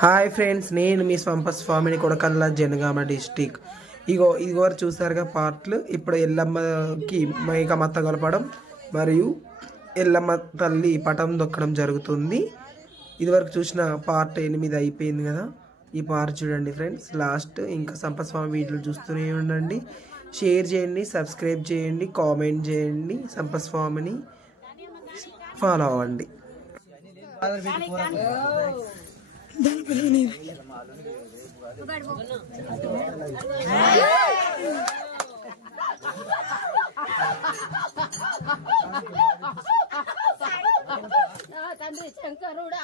Hi friends, నేను మీ సంపత్ స్వామిని కొడకల్లా Janagama district. ఇదివరకు చూసారుగా పార్ట్లు. ఇప్పుడు ఎల్లమ్మకి మేకమత్త కలపడం మరియు ఎల్లమ్మ తల్లి పటం దొక్కడం జరుగుతుంది. ఇదివరకు చూసిన పార్ట్ 8 అయిపోయింది కదా. ఈ పార్ట్ చూడండి ఫ్రెండ్స్ లాస్ట్. ఇంకా సంపత్ స్వామి వీడియోలు చూస్తూనే ఉండండి. షేర్ చేయండి, సబ్స్క్రైబ్ చేయండి, కామెంట్ చేయండి. సంపత్ స్వామిని ఫాలో అవ్వండి. తండ్రి శంకరుడా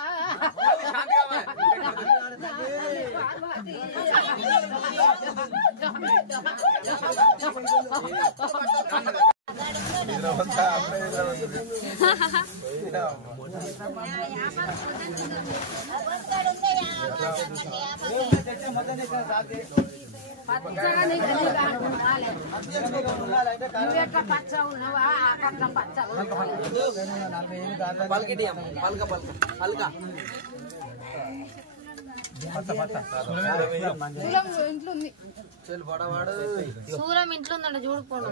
సూరం ఇంట్లో ఉందండి చూడుకోండి.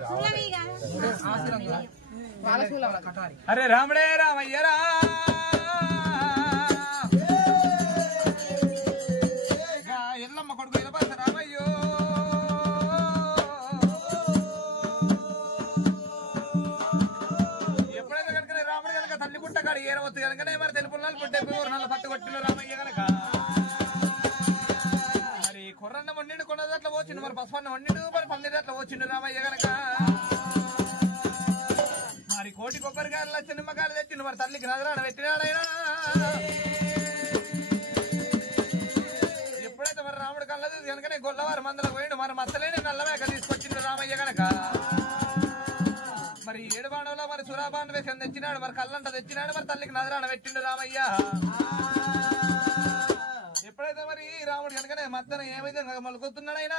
అరే రాముడే రామయ్యరా ఎల్లమ్మ కొడుకు ఎలబస రామయ్యో ఎప్పుడైతే కనుక రాముడు కనుక తల్లి గుట్ట కాడు ఏరవద్దు కనుకనే మరి తెలుపు పుట్టే నల్ల పట్టు కొట్టిన రామయ్య కనుక మరి కుర్రన్న వండిడు కొన్నది అట్లా వచ్చిండు, మరి పసుపన్న వండిడు మరి పందిరి అట్లా వచ్చిండు రామయ్య కనుక మరి కోటి కొబ్బరికాయలు వచ్చి నిమ్మకాయలు తెచ్చిండు, మరి తల్లికి నజరాడ పెట్టినాడైనా. ఎప్పుడైతే మరి రాముడు కళ్ళది కనుకనే గొల్లవారు మందలకు పోయిండు, మరి మచ్చలేని నల్లమేక తీసుకొచ్చిండు రామయ్య కనుక మరి 7 బాణంలో మరి సురాబాండ వేషం తెచ్చినాడు, మరి కళ్ళంట తెచ్చినాడు, మరి తల్లికి నజరాడ పెట్టిండు రామయ్య. ఎప్పుడైతే మరి రాముడు కనుకనే మద్దన ఏ విధంగా మలుకుతున్నాడైనా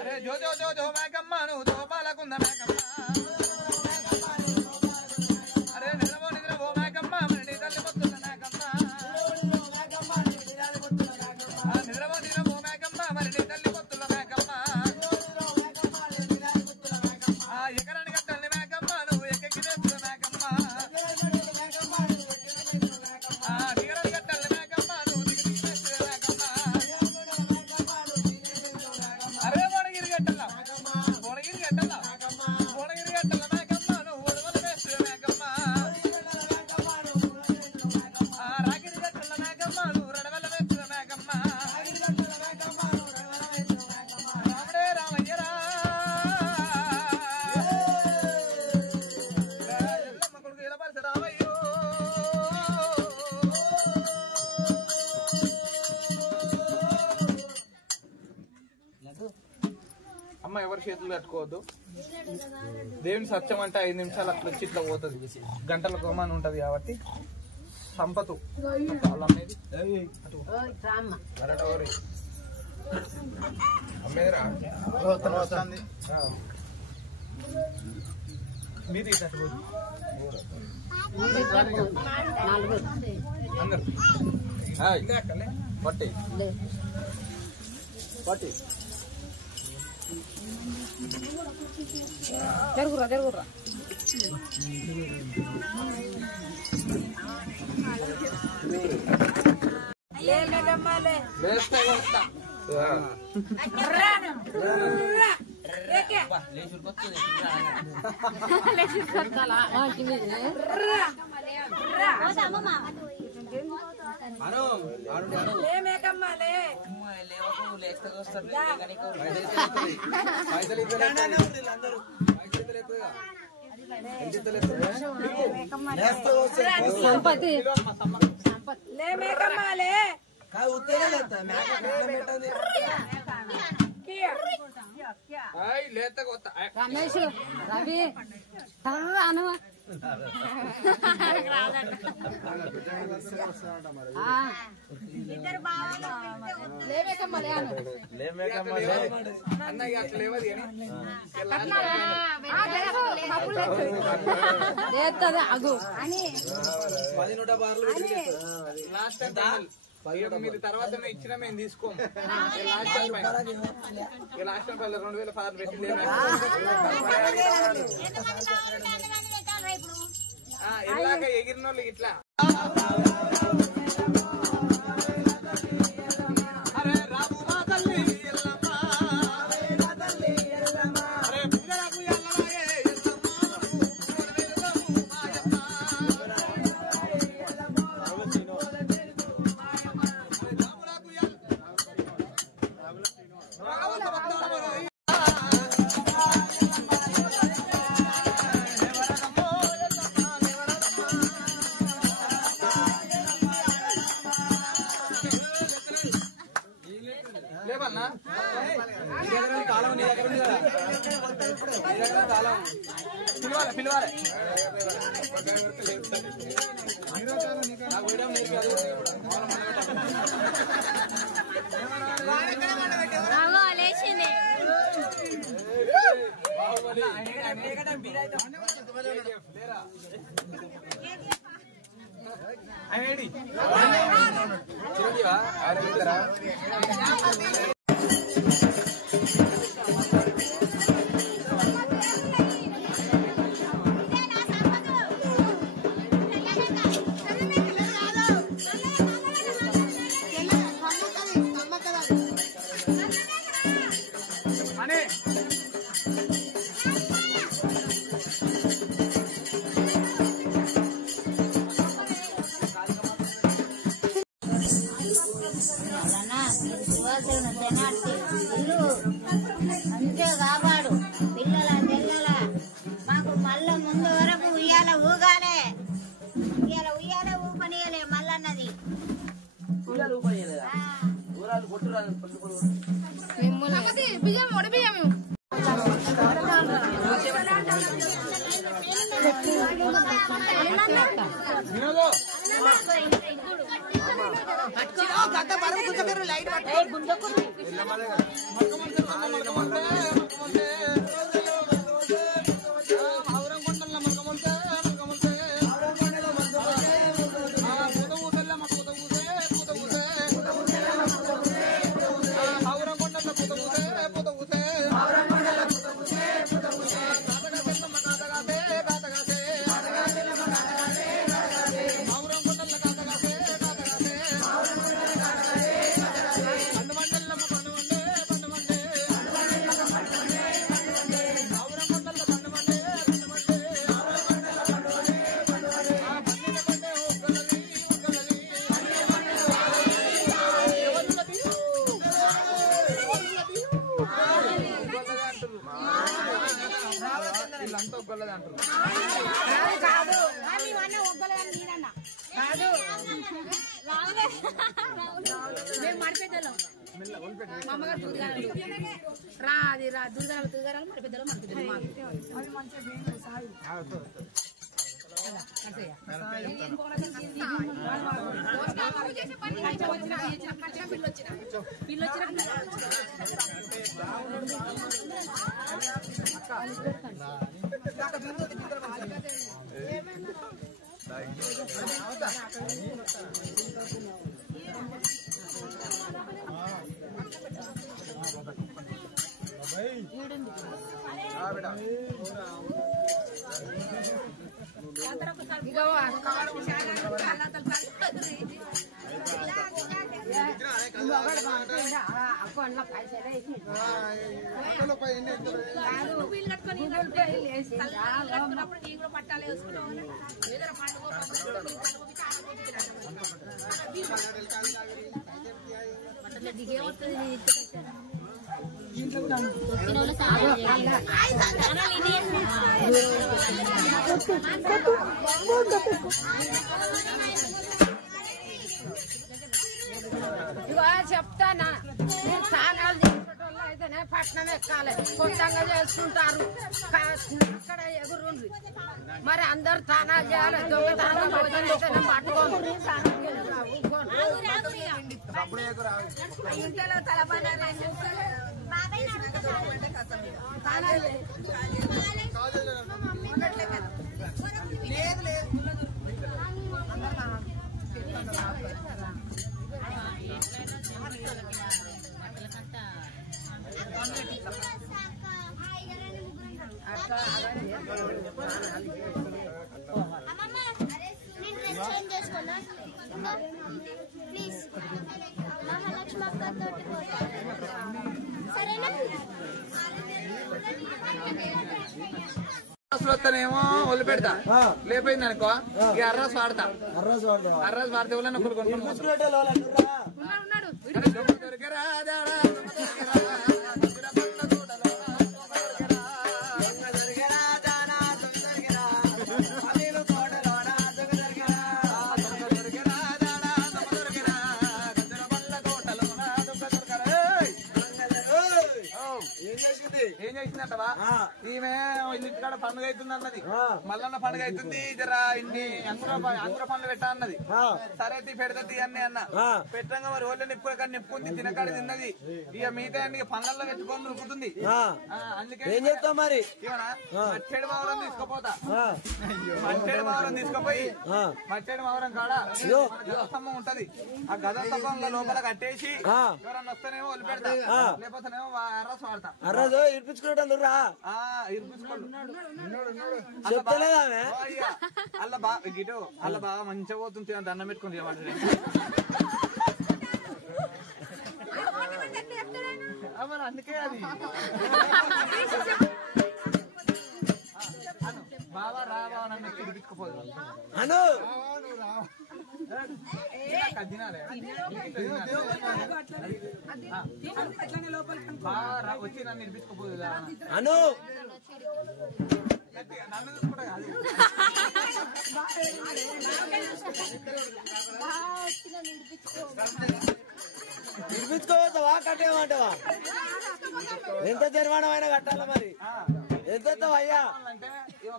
అరే జో జో జో జో మేకమ్మ నువ్వు తోపాలకుంద మేకమ్మ అరే నిద్రబో మేకమ్మ మరి నీ తల్లి పొత్తున్న మేకమ్మ నిద్రబో మేకమ్మ మరి నీ తల్లి పొత్తున్న మేకమ్మ ఎకరానికి కట్టల్ని మేకమ్మ నువ్వు ఎక్కి తెచ్చిన మేకమ్మ దిగరానికి కట్టల్ని మేకమ్మ నువ్వు దిగి తెచ్చిన మేకమ్మ అరే భువనగిరి గట్టల మేకమ్మ నువ్వు ఒడవల వేసిన మేకమ్మ రాగిరి గట్టల మేకమ్మ నువ్వు రడవల వేసిన మేకమ్మ రాముడే రామయ్యరా ఎల్లమ్మ కొడుకు ఎలబస రామయ్యో అమ్మ ఎవరి చేతులు కట్టుకోవద్దు. దేవుని సత్యం అంటే 5 నిమిషాలు అట్లా వచ్చి ఇట్లా పోతుంది, గంటల కోమని ఉంటది కాబట్టి. సంపతు అమ్మేది అమ్మేదిరా మీది అందరు పట్టి పట్టి జరుగురా జరుగురా సంపతి రమేష్ రవి అను అగు అని లాస్ట్ టైం మీరు తర్వాత ఇచ్చిన మేము తీసుకోము. లాస్ట్ టైం 2000 ఫార్లు పెట్టి ఇలాగ ఎగిరిన వాళ్ళు ఇట్లా లేవన్నా పిలవాలి లేచింది చిరంజీవా అంతే కాపాడు పిల్లల పిల్లల మాకు మళ్ళీ ముందు వరకు ఉయ్యాల ఊగాలే ఉయ్యాల ఊపనియలే మళ్ళన్నది బియ్యం బియ్యం వీళ్ళంతా ఒక్కళ్ళదే అంటారు. చెప్తానా స్నానాలు చేసేటోళ్ళు అయితేనే పట్నం ఎక్కాలి కొత్తగా చేసుకుంటారు అక్కడ ఎగురుండ్రి మరి అందరు స్నానాలు చేయాలి దొంగతనాలు పట్టుకోండి ఇంట్లో తలపడ చేంజ్ చేసుకున్నా ప్లీజ్ మహాలక్ష్మి అక్క తోటి సరేనా వస్తానేమో వదిలి పెడతా లేకపోయింది అనుకో ఇక అర్రాస్ వాడతా అర్రాస్ వాడితే వల్ల నొక్కలు కొనుక్కొని ఏం చేసిందంటవా ఈమె ఇంటికాడ పండుగ అవుతుంది అన్నది మల్లన్న పండుగ అవుతుంది జరా ఇన్ని అంగుర పండుగ పెట్టా అన్నది సరే పెడతీ అన్ని అన్న పెట్టంగా మరి ఒళ్ళు నిప్పుకుంది తినకాడి తిన్నది ఇక మిగతా పనులలో పెట్టుకొని నొక్కుతుంది అందుకే ఏం చేస్తావు మరి మట్టేడు మావరం తీసుకుపోతా మట్టేడు మావరం తీసుకుపోయి మట్టేడు మావరం కాడ గజస్తంభం ఉంటది ఆ గజస్తంభంలో లోపల కట్టేసి ఎవరన్నా వస్తేనేమో వదిలి పెడతా లేకపోతేనేమో అర్రస్ వాడతా అర్రాజు ఇరిపించుకునేటోళ్ళు రా అల్ల బాగా గిటో అల్ల బాగా మంచిగా పోతుంది దండం పెట్టుకుని మరి అందుకే అది బాబా రా బాబా నన్ను ఇరిపించుకోపోదు అను వచ్చి నన్ను నిలిపించుకోపోదు అను నన్ను చూసుకుంటా కాదు నిలిపించుకోవద్దావా కట్టేయమంటావా ఎంత జరిమానమైనా కట్టాలా మరి ఎంత అయ్యా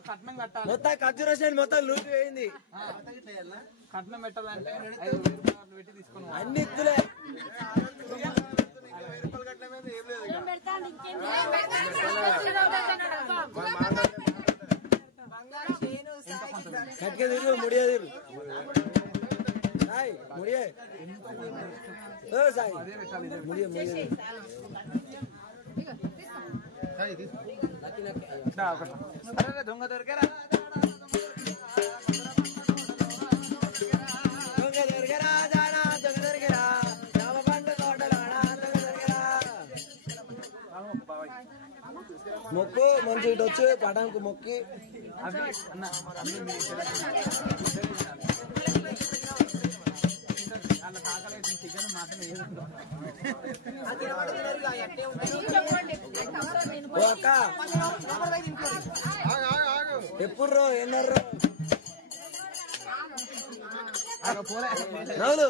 కట్నం కట్టాలి మొత్తం ఖర్చు మొత్తం లూటి వేయింది కట్నం పెట్టాలంటే 5,000 పెట్టి తీసుకున్నాం అన్ని ఇత్తులే కట్కే తిరుగు ముడియే తిరుగు సాయి ముడియే సాయి ముడియే ముడియే దొంగ దొరికారా మొక్కు మంచి ఇటు వచ్చి పటానికి మొక్కి అక్క ఎప్పుడు ఎన్నర్రు నవ్వులు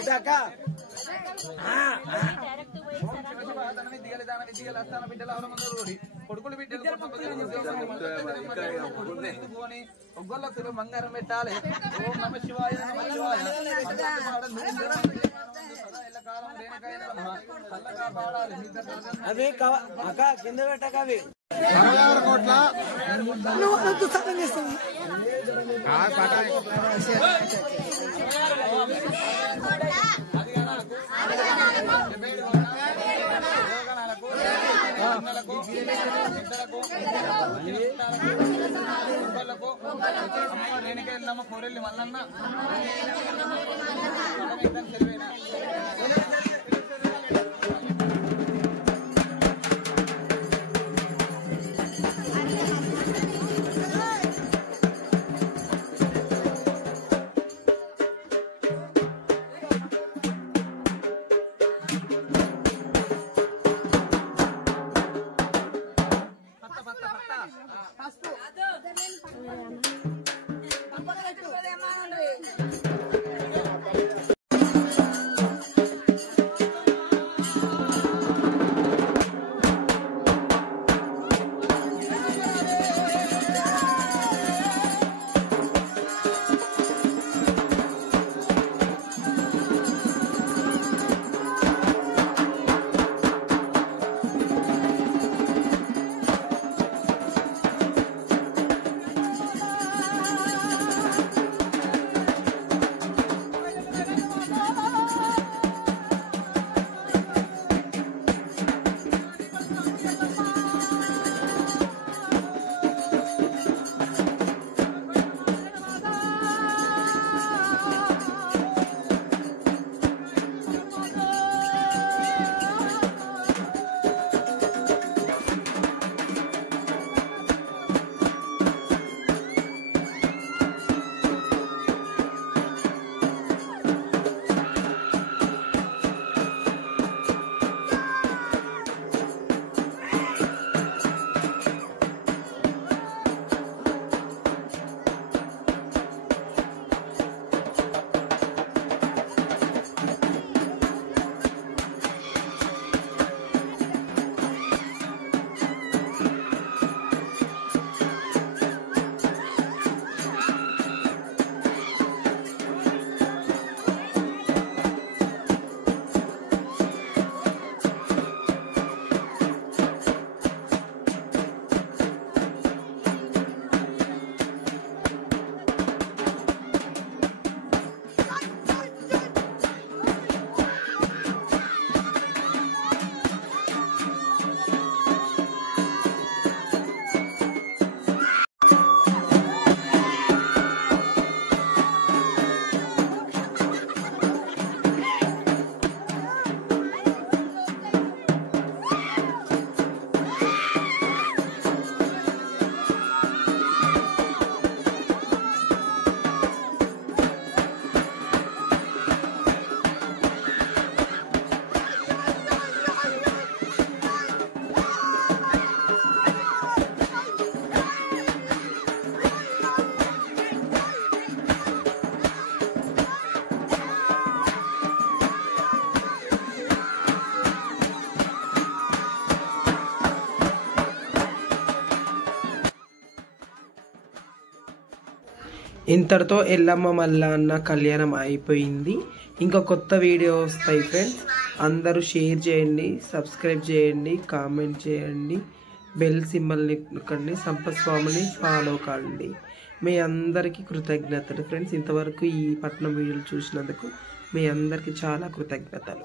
ఇదక్క కొడుకులు బిడ్డలు ఒగ్గొల్లకు బంగారం పెట్టాలి ఓం నమ శివాయ నమ శివాయ అవి అక్క కింద పెట్టక అవి 66 కోట్ల రేణుకెళ్ళమ్మ కోరెల్లి మల్లన్న ఇంతటితో ఎల్లమ్మ మల్లన్న కళ్యాణం అయిపోయింది. ఇంకా కొత్త వీడియో వస్తాయి ఫ్రెండ్స్. అందరూ షేర్ చేయండి, సబ్స్క్రైబ్ చేయండి, కామెంట్ చేయండి, బెల్ సింబల్ని నొక్కండి, సంపత్ స్వామిని ఫాలో కండి. మీ అందరికీ కృతజ్ఞతలు ఫ్రెండ్స్. ఇంతవరకు ఈ పట్నం వీడియోలు చూసినందుకు మీ అందరికీ చాలా కృతజ్ఞతలు.